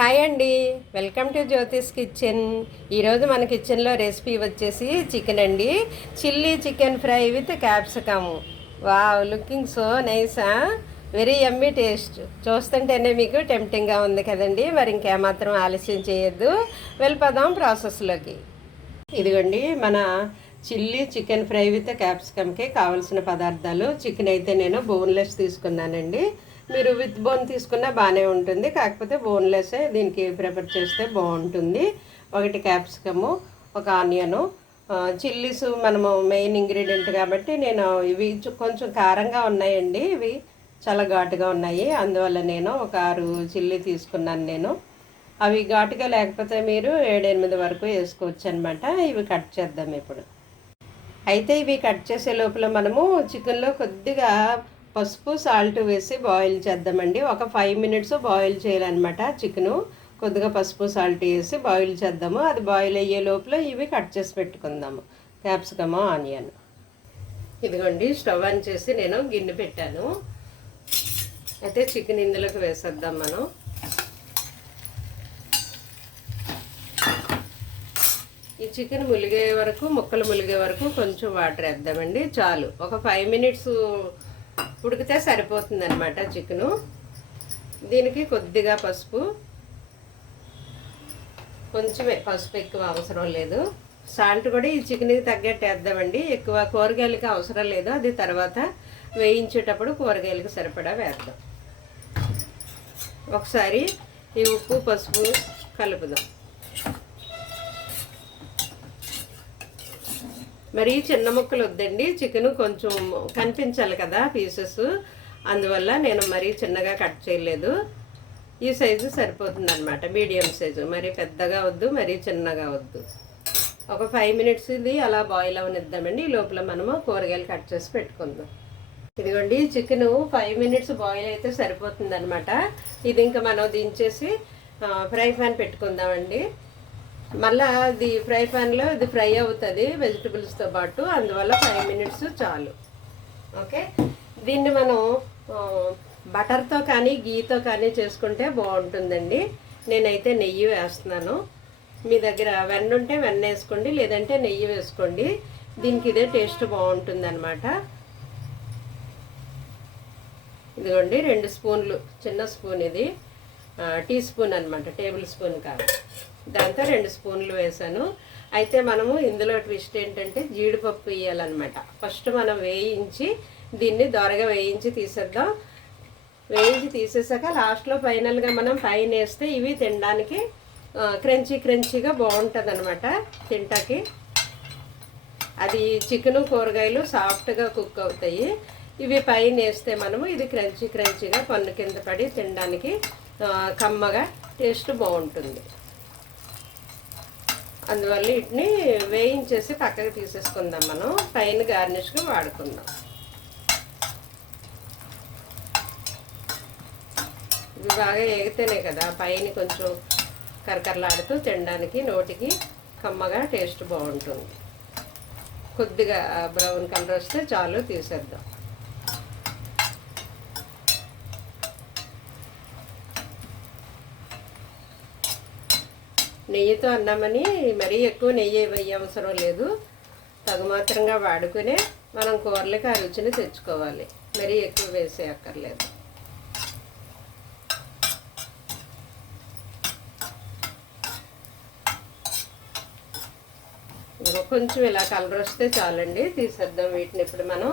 Hi అండి, welcome to Jyothish kitchen. ఈరోజు మన కిచెన్లో రెసిపీ వచ్చేసి చికెన్ అండి. Chilli chicken fry with capsicum. Wow, looking so nice. Very yummy taste. చూస్తుంటేనే మీకు టెంప్టింగ్గా ఉంది కదండి. మరి ఇంకేమాత్రం ఆలస్యం చేయొద్దు, వెళ్ళిపోదాం ప్రాసెస్లోకి. ఇదిగోండి మన చిల్లీ చికెన్ ఫ్రై విత్ క్యాప్సికమ్కి కావాల్సిన పదార్థాలు. చికెన్ అయితే నేను బోన్లెస్ తీసుకున్నానండి. మీరు విత్ బోన్ తీసుకున్నా బాగానే ఉంటుంది, కాకపోతే బోన్లెస్సే దీనికి ప్రిపేర్ చేస్తే బాగుంటుంది. ఒకటి క్యాప్సికము, ఒక ఆనియను, చిల్లీస్ మనము మెయిన్ ఇంగ్రీడియంట్ కాబట్టి నేను ఇవి కొంచెం కారంగా ఉన్నాయండి. ఇవి చాలా ఘాటుగా ఉన్నాయి, అందువల్ల నేను ఒక 6 చిల్లీ తీసుకున్నాను నేను. అవి ఘాటుగా లేకపోతే మీరు 7-8 వరకు వేసుకోవచ్చు అనమాట. ఇవి కట్ చేద్దాం ఇప్పుడు. అయితే ఇవి కట్ చేసే లోపల మనము చికెన్లో కొద్దిగా పసుపు సాల్ట్ వేసి బాయిల్ చేద్దామండి. ఒక 5 మినిట్స్ బాయిల్ చేయాలన్నమాట చికెను. కొద్దిగా పసుపు సాల్ట్ వేసి బాయిల్ చేద్దాము. అది బాయిల్ అయ్యే లోపల ఇవి కట్ చేసి పెట్టుకుందాము, క్యాప్సికము, ఆనియన్. ఇదిగోండి, స్టవ్ ఆన్ చేసి నేను గిన్నె పెట్టాను. అయితే చికెన్ ఇందులోకి వేసేద్దాం మనం. ఈ చికెన్ ములిగే వరకు, ముక్కలు ములిగే వరకు కొంచెం వాటర్ వేద్దామండి. చాలు, ఒక 5 మినిట్స్ ఉడికితే సరిపోతుంది అనమాట చికెను. దీనికి కొద్దిగా పసుపు, కొంచెమే పసుపు, ఎక్కువ అవసరం లేదు. సాల్ట్ కూడా ఈ చికెన్కి తగ్గట్టు వేద్దామండి, ఎక్కువ కూరగాయలకి అవసరం లేదు. అది తర్వాత వేయించేటప్పుడు కూరగాయలకి సరిపడా వేద్దాం. ఒకసారి ఈ ఉప్పు పసుపు కలుపుదాం. మరి చిన్న ముక్కలు వద్దండి, చికెన్ కొంచెం కనిపించాలి కదా పీసెస్, అందువల్ల నేను మరీ చిన్నగా కట్ చేయలేదు. ఈ సైజు సరిపోతుంది అనమాట, మీడియం సైజు. మరి పెద్దగా వద్దు, మరీ చిన్నగా వద్దు. ఒక 5 మినిట్స్ ఇది అలా బాయిల్ అవనిద్దామండి. ఈ లోపల మనము కూరగాయలు కట్ చేసి పెట్టుకుందాం. ఇదిగోండి, చికెన్ 5 మినిట్స్ బాయిల్ అయితే సరిపోతుంది అనమాట. ఇది ఇంకా మనం దించేసి ఫ్రై పాన్ పెట్టుకుందామండి. మళ్ళీ అది ఫ్రై ప్యాన్లో ఇది ఫ్రై అవుతుంది వెజిటబుల్స్తో పాటు, అందువల్ల 5 మినిట్స్ చాలు. ఓకే, దీన్ని మనం బటర్తో కానీ గీతో కానీ చేసుకుంటే బాగుంటుందండి. నేనైతే నెయ్యి వేస్తున్నాను. మీ దగ్గర వెన్న ఉంటే వెన్న వేసుకోండి, లేదంటే నెయ్యి వేసుకోండి. దీనికి ఇదే టేస్ట్ బాగుంటుంది అనమాట. ఇదిగోండి, 2 స్పూన్లు, చిన్న స్పూన్ ఇది, టీ స్పూన్ అనమాట, టేబుల్ స్పూన్ కాదు. దాంతో 2 స్పూన్లు వేసాను. అయితే మనము ఇందులో ట్విస్ట్ ఏంటంటే జీడిపప్పు వేయాలన్నమాట. ఫస్ట్ మనం వేయించి దీన్ని దోరగా వేయించి తీసేద్దాం. వేయించి తీసేసాక లాస్ట్లో ఫైనల్గా మనం పైన వేస్తే ఇవి తినడానికి క్రంచీగా బాగుంటుంది అనమాట తింటాకి. అది చికెను కూరగాయలు సాఫ్ట్గా కుక్ అవుతాయి. ఇవి పైన వేస్తే మనము ఇది క్రంచీగా పన్ను కింద పడి తినడానికి కమ్మగా టేస్ట్ బాగుంటుంది. అందువల్ల వీటిని వేయించేసి పక్కకు తీసేసుకుందాం. మనం పైన గార్నిష్గా వాడుకుందాం. ఇవి బాగా ఎగితేనే కదా పైన కొంచెం కరకరలాడుతూ తినడానికి నోటికి కమ్మగా టేస్ట్ బాగుంటుంది. కొద్దిగా బ్రౌన్ కలర్ వస్తే చాలు, తీసేద్దాం. నెయ్యితో అన్నామని మరీ ఎక్కువ నెయ్యి వేయ అవసరం లేదు. తగుమాత్రంగా వాడుకునే మనం కూరలకి ఆ రుచిని తెచ్చుకోవాలి, మరీ ఎక్కువ వేసే అక్కర్లేదు. కొంచెం ఇలా కలర్ వస్తే చాలండి, తీసేద్దాం వీటిని ఇప్పుడు మనం.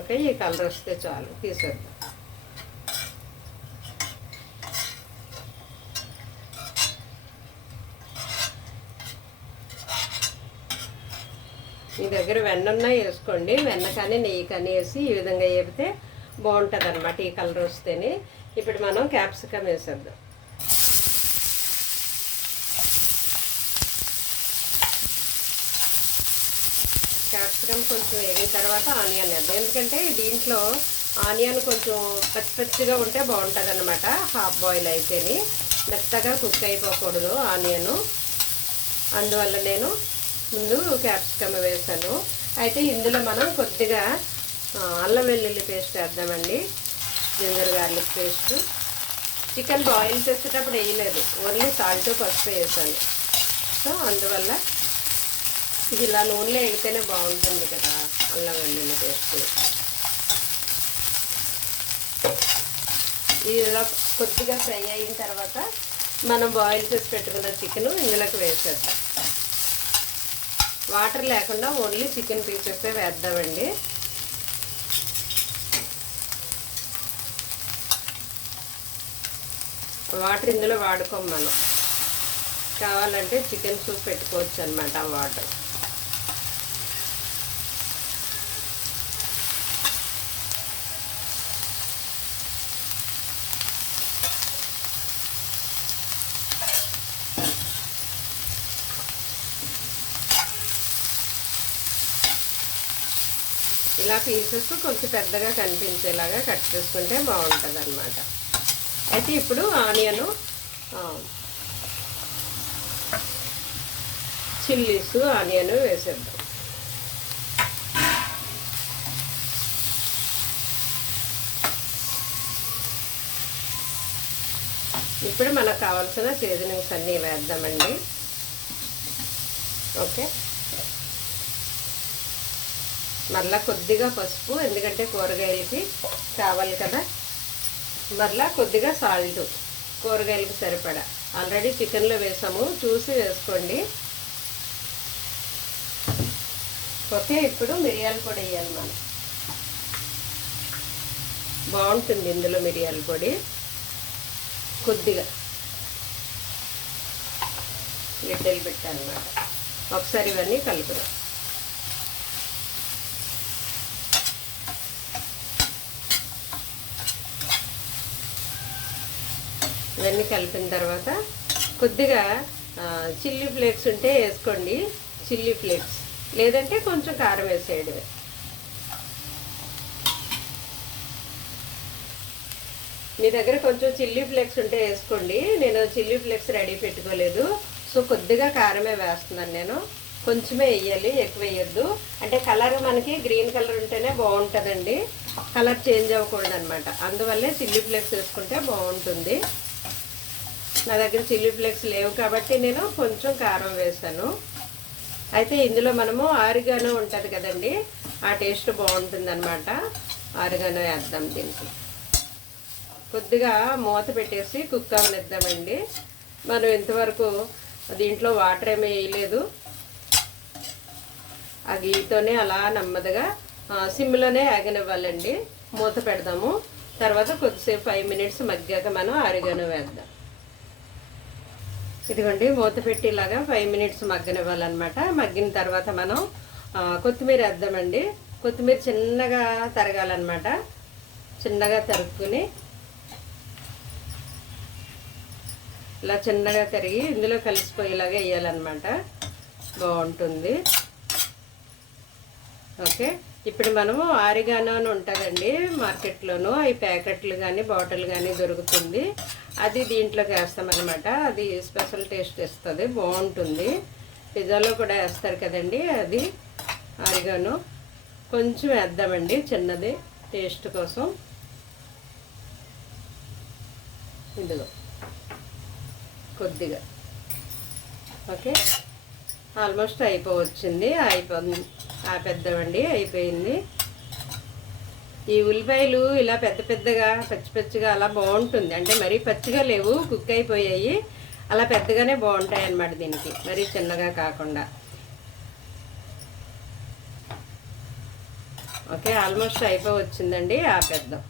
ఓకే, ఈ కలర్ వస్తే చాలు, తీసేద్దాం. మీ దగ్గర వెన్న ఉన్నా వేసుకోండి, వెన్న కానీ నెయ్యి కానీ వేసి ఈ విధంగా వేపితే బాగుంటుంది అనమాట, ఈ కలర్ వస్తేనే. ఇప్పుడు మనం క్యాప్సికమ్ వేసేద్దాం. క్యాప్సికమ్ కొంచెం వేగిన తర్వాత ఆనియన్ వేద్దాం, ఎందుకంటే దీంట్లో ఆనియన్ కొంచెం పచ్చిగా ఉంటే బాగుంటుంది అనమాట. హాఫ్ బాయిల్ అయితేనే, మెత్తగా కుక్ అయిపోకూడదు ఆనియను. అందువల్ల నేను ముందు క్యాప్సికమ్ వేసాను. అయితే ఇందులో మనం కొద్దిగా అల్లం వెల్లుల్లి పేస్ట్ వేద్దామండి, ginger garlic paste. Chicken boil చేసేటప్పుడు వేయలేదు, ఓన్లీ సాల్ట్ పసుపు వేసాను. సో అందువల్ల ఇది ఇలా నూనెలో వేగితేనే బాగుంటుంది కదా అల్లం వెల్లుల్లి పేస్ట్. ఇలా కొద్దిగా ఫ్రై అయిన తర్వాత మనం బాయిల్ చేసి పెట్టుకున్న చికెన్ ఇందులోకి వేసేద్దాం. వాటర్ లేకుండా ఓన్లీ చికెన్ పీసెస్ వేద్దామండి. వాటర్ ఇందులో వాడుకోం మనం, కావాలంటే చికెన్ సూప్ పెట్టుకోవచ్చు అనమాట ఆ వాటర్. ఇలా పీసెస్ కొంచెం పెద్దగా కనిపించేలాగా కట్ చేసుకుంటే బాగుంటుంది అన్నమాట. అయితే ఇప్పుడు ఆనియను, చిల్లీస్, ఆనియన్ వేసేద్దాం. ఇప్పుడు మనకు కావాల్సిన సీజనింగ్స్ అన్నీ వేద్దామండి. ఓకే, మరలా కొద్దిగా పసుపు, ఎందుకంటే కూరగాయలకి కావాలి కదా. మరలా కొద్దిగా సాల్ట్, కూరగాయలకు సరిపడా. ఆల్రెడీ చికెన్లో వేసాము, చూసి వేసుకోండి. ఓకే, ఇప్పుడు మిరియాల పొడి వేయాలి మనం. బాగుంటుంది ఇందులో మిరియాల పొడి. కొద్దిగా గిడ్డలు పెట్టాలన్నమాట. ఒకసారి ఇవన్నీ కలుపుదాం. ఇవన్నీ కలిపిన తర్వాత కొద్దిగా చిల్లీ ఫ్లేక్స్ ఉంటే వేసుకోండి, చిల్లీ ఫ్లేక్స్, లేదంటే కొంచెం కారం వేసేయడమే. మీ దగ్గర కొంచెం చిల్లీ ఫ్లేక్స్ ఉంటే వేసుకోండి. నేను చిల్లీ ఫ్లేక్స్ రెడీ పెట్టుకోలేదు, సో కొద్దిగా కారమే వేస్తున్నాను నేను. కొంచెమే వేయాలి, ఎక్కువ వేయద్దు. అంటే కలర్ మనకి గ్రీన్ కలర్ ఉంటేనే బాగుంటుందండి, కలర్ చేంజ్ అవ్వకూడదు అనమాట. అందువల్లే చిల్లీ ఫ్లేక్స్ వేసుకుంటే బాగుంటుంది. నా దగ్గర చిల్లీ ఫ్లేక్స్ లేవు కాబట్టి నేను కొంచెం కారం వేసాను. అయితే ఇందులో మనము ఆరిగానో ఉంటుంది కదండి, ఆ టేస్ట్ బాగుంటుంది అనమాట. ఆరిగానో వేద్దాం దీనికి. కొద్దిగా మూత పెట్టేసి కుక్ అవనిద్దామండి. మనం ఇంతవరకు దీంట్లో వాటర్ ఏమీ వేయలేదు, ఆ గీతోనే అలా నెమ్మదిగా సిమ్లోనే ఆగనివ్వాలండి. మూత పెడదాము. తర్వాత కొద్దిసేపు 5 మినిట్స్ మగ్గాక మనం ఆరిగానో వేద్దాం. ఇదిగోండి, మూత పెట్టి ఇలాగా 5 మినిట్స్ మగ్గనివ్వాలన్నమాట. మగ్గిన తర్వాత మనం కొత్తిమీర వేద్దామండి. కొత్తిమీర చిన్నగా తరగాలన్నమాట. చిన్నగా తరుక్కుని ఇలా చిన్నగా తరిగి ఇందులో కలిసిపోయేలాగా వేయాలన్నమాట, బాగుంటుంది. ఓకే, ఇప్పుడు మనము ఆరిగానో అని ఉంటుందండి మార్కెట్లోనూ, అవి ప్యాకెట్లు కానీ బాటిల్ కానీ దొరుకుతుంది. అది దీంట్లోకి వేస్తామన్నమాట. అది స్పెషల్ టేస్ట్ ఇస్తుంది, బాగుంటుంది. పిజ్జాలో కూడా వేస్తారు కదండి, అది ఆరిగానో. కొంచెం వేద్దామండి, చిన్నది టేస్ట్ కోసం. ఇదిగో కొద్దిగా. Okay, almost అయిపోవచ్చింది. ఆపేద్దామండి, అయిపోయింది. ఈ ఉల్లిపాయలు ఇలా పెద్ద పెద్దగా పచ్చి పచ్చిగా అలా బాగుంటుంది. అంటే మరీ పచ్చిగా లేవు, కుక్ అయిపోయాయి. అలా పెద్దగానే బాగుంటాయి అన్నమాట దీనికి, మరీ చిన్నగా కాకుండా. ఓకే, ఆల్మోస్ట్ అయిపోవచ్చిందండి. ఆపేద్దాం.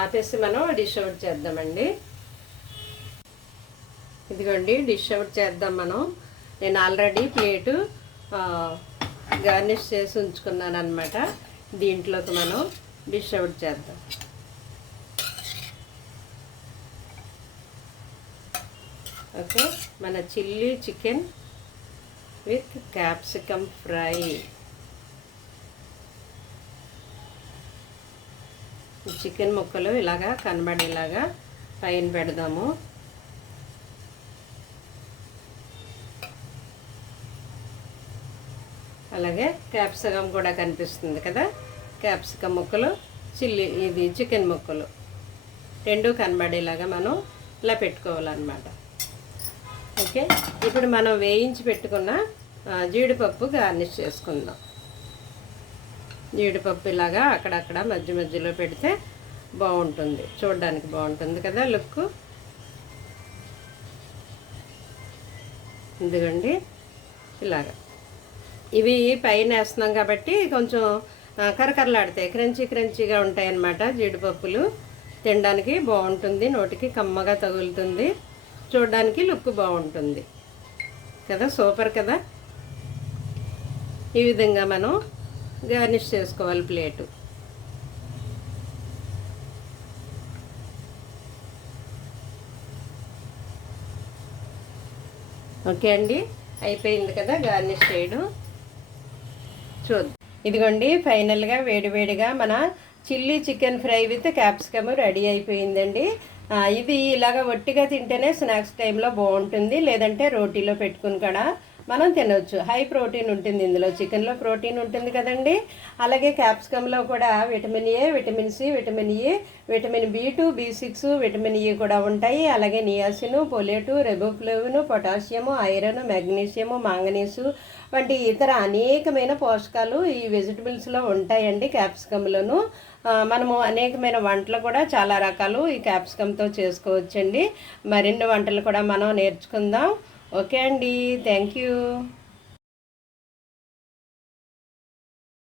ఆపేసి మనం డిష్ అవుట్ చేద్దామండి. ఇదిగోండి, డిష్ అవుట్ చేద్దాం మనం. నేను ఆల్రెడీ ప్లేటు గార్నిష్ చేసి ఉంచుకున్నాను అనమాట. దీంట్లోకి మనం డిష్ అవుట్ చేద్దాం. ఓకే, మన chilli chicken with capsicum fry. Chicken ముక్కలు ఇలాగా కనబడేలాగా పైన పెడదాము. అలాగే క్యాప్సికమ్ కూడా కనిపిస్తుంది కదా, క్యాప్సికమ్ ముక్కలు, ఇది చికెన్ ముక్కలు రెండు కనబడేలాగా మనం ఇలా పెట్టుకోవాలన్నమాట. ఓకే, ఇప్పుడు మనం వేయించి పెట్టుకున్న జీడిపప్పు గార్నిష్ చేసుకుందాం. జీడిపప్పు ఇలాగా అక్కడక్కడ మధ్య మధ్యలో పెడితే బాగుంటుంది, చూడడానికి బాగుంటుంది కదా లుక్. ఇదిగోండి ఇలాగా ఇవి పైన వేస్తున్నాం కాబట్టి కొంచెం కరకరలాడతాయి, క్రంచీగా ఉంటాయి అన్నమాట. జీడిపప్పులు తినడానికి బాగుంటుంది, నోటికి కమ్మగా తగులుతుంది, చూడడానికి లుక్ బాగుంటుంది కదా, సూపర్ కదా. ఈ విధంగా మనం గార్నిష్ చేసుకోవాలి ప్లేటు. ఓకే అండి, అయిపోయింది కదా గార్నిష్ చేయడం. చూద్దాం. ఇదిగోండి ఫైనల్గా వేడివేడిగా మన chilli chicken fry with capsicum ready అయిపోయిందండి. ఇది ఇలాగ ఒట్టిగా తింటేనే స్నాక్స్ టైంలో బాగుంటుంది, లేదంటే రోటీలో పెట్టుకుని కూడా మనం తినవచ్చు. హై ప్రోటీన్ ఉంటుంది ఇందులో, చికెన్లో ప్రోటీన్ ఉంటుంది కదండి. అలాగే క్యాప్సికంలో కూడా vitamin A, vitamin C, vitamin E, vitamin B2, B6, vitamin E కూడా ఉంటాయి. అలాగే నియాసిన్, పొలేటు, రెబోఫ్లేవిన్, పొటాషియము, ఐరన్, మెగ్నీషియము, మాంగనీసు వంటి ఇతర అనేకమైన పోషకాలు ఈ వెజిటబుల్స్లో ఉంటాయండి క్యాప్సికంలోను. మనము అనేకమైన వంటలు కూడా చాలా రకాలు ఈ క్యాప్సికంతో చేసుకోవచ్చండి. మరిన్ని వంటలు కూడా మనం నేర్చుకుందాం. ఓకే అండి, థ్యాంక్ యూ.